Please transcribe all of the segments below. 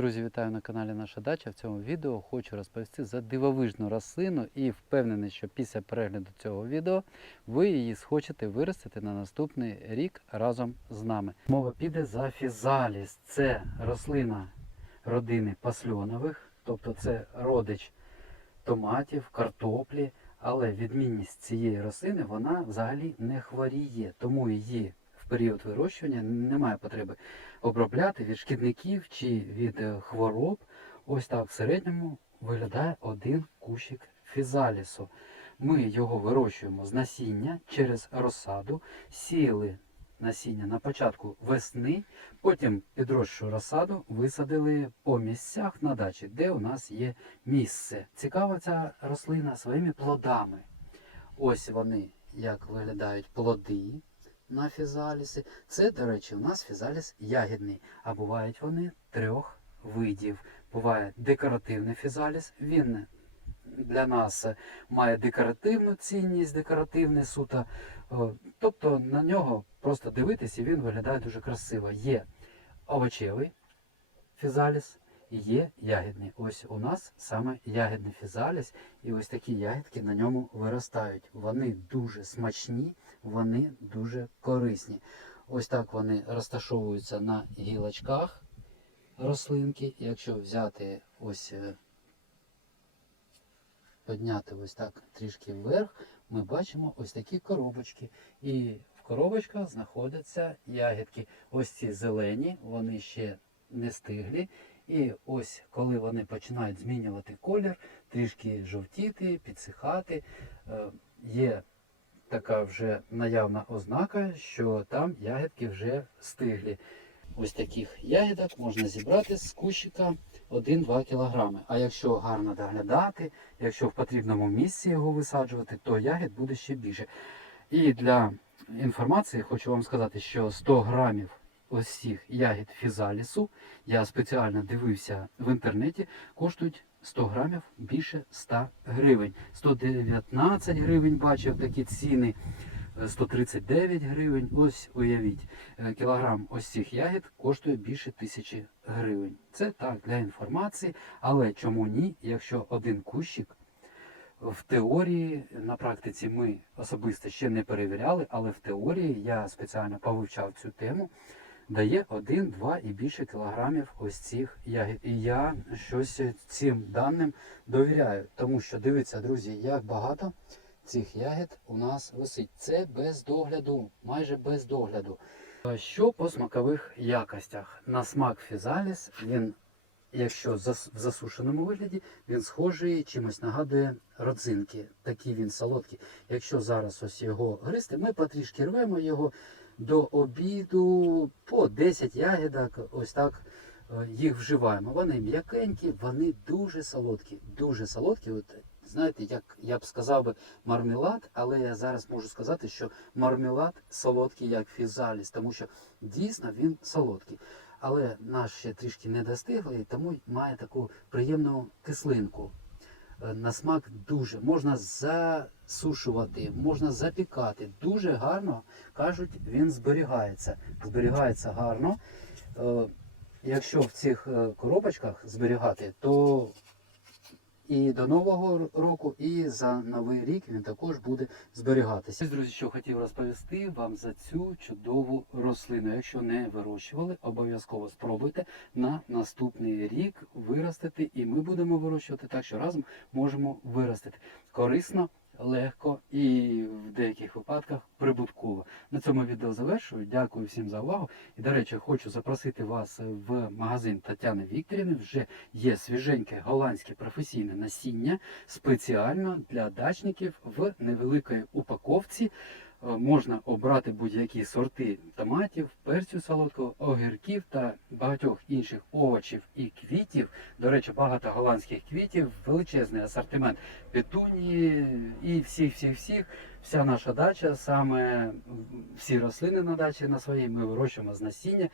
Друзі, вітаю на каналі Наша Дача. В цьому відео хочу розповісти за дивовижну рослину і впевнений, що після перегляду цього відео ви її схочете виростити на наступний рік разом з нами. Мова піде за фізаліс. Це рослина родини пасльонових, тобто це родич томатів, картоплі. Але відмінність цієї рослини вона взагалі не хворіє, тому її період вирощування немає потреби обробляти від шкідників чи від е, хвороб. Ось так в середньому виглядає один кущик фізалісу. Ми його вирощуємо з насіння через розсаду, сіяли насіння на початку весни, потім підрощу розсаду висадили по місцях на дачі, де у нас є місце. Цікава ця рослина своїми плодами. Ось вони, як виглядають плоди на фізалісі. Це, до речі, у нас фізаліс ягідний, а бувають вони трьох видів. Буває декоративний фізаліс, він для нас має декоративну цінність, декоративний суто. Тобто на нього просто дивитись і він виглядає дуже красиво. Є овочевий фізаліс є ягідний. Ось у нас саме ягідний фізаліс, і ось такі ягідки на ньому виростають. Вони дуже смачні, вони дуже корисні. Ось так вони розташовуються на гілочках рослинки. Якщо взяти ось е, підняти ось так трішки вверх, ми бачимо ось такі коробочки. І в коробочках знаходяться ягідки. Ось ці зелені, вони ще не стиглі. І ось коли вони починають змінювати колір, трішки жовтіти, підсихати, е, є така вже наявна ознака, що там ягідки вже стиглі. Ось таких ягідок можна зібрати з кущика 1-2 кг. А якщо гарно доглядати, якщо в потрібному місці його висаджувати, то ягід буде ще більше. І для інформації хочу вам сказати, що 100 грамів ось цих ягід фізалісу, я спеціально дивився в інтернеті, коштують 100 грамів більше 100 гривень. 119 гривень бачив такі ціни. 139 гривень. Ось уявіть, е, кілограм ось цих ягід коштує більше тисячі гривень. Це так для інформації, але чому ні, якщо один кущик в теорії, на практиці ми особисто ще не перевіряли, але в теорії я спеціально повивчав цю тему. Дає 1, 2 і більше кілограмів ось цих ягід. І я щось цим даним довіряю, тому що дивіться, друзі, як багато цих ягід у нас висить. Це без догляду, майже без догляду. Що по смакових якостях? На смак фізаліс, він, якщо в засушеному вигляді, він схожий, чимось нагадує родзинки. Такий він солодкий. Якщо зараз ось його гристи, ми потрішки рвемо його до обіду по 10 ягідок, ось так е, їх вживаємо. Вони м'якенькі, вони дуже солодкі. Дуже солодкі. От, знаєте, як я б сказав би мармелад, але я зараз можу сказати, що мармелад солодкий, як фізаліс, тому що дійсно він солодкий. Але наш ще трішки не достиглий, тому має таку приємну кислинку. Е, На смак дуже можна засушувати, можна запікати. Дуже гарно кажуть, він зберігається. Зберігається гарно. Е, Якщо в цих е, коробочках зберігати, то і до нового року, і за новий рік він також буде зберігатися. Друзі, що хотів розповісти вам за цю чудову рослину. Якщо не вирощували, обов'язково спробуйте на наступний рік виростити, і ми будемо вирощувати так, що разом можемо виростити корисно. Легко і в деяких випадках прибутково. На цьому відео завершую. Дякую всім за увагу. І, до речі, хочу запросити вас в магазин Тетяни Вікторівни. Вже є свіженьке голландське професійне насіння спеціально для дачників в невеликій упаковці. Е, Можна обрати будь-які сорти томатів, перцю солодкого, огірків та багатьох інших овочів і квітів. До речі, багато голландських квітів, величезний асортимент петунії і всіх, всіх, всіх. Вся наша дача, саме всі рослини на дачі на своїй ми вирощуємо з насіння,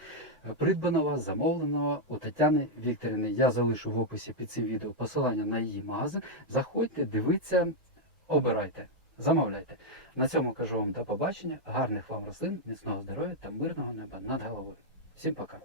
е, придбаного, замовленого у Тетяни Вікторівни. Я залишу в описі під цим відео посилання на її магазин. Заходьте, дивіться, обирайте. Замовляйте. На цьому кажу вам до побачення, гарних вам рослин, міцного здоров'я та мирного неба над головою. Всім пока!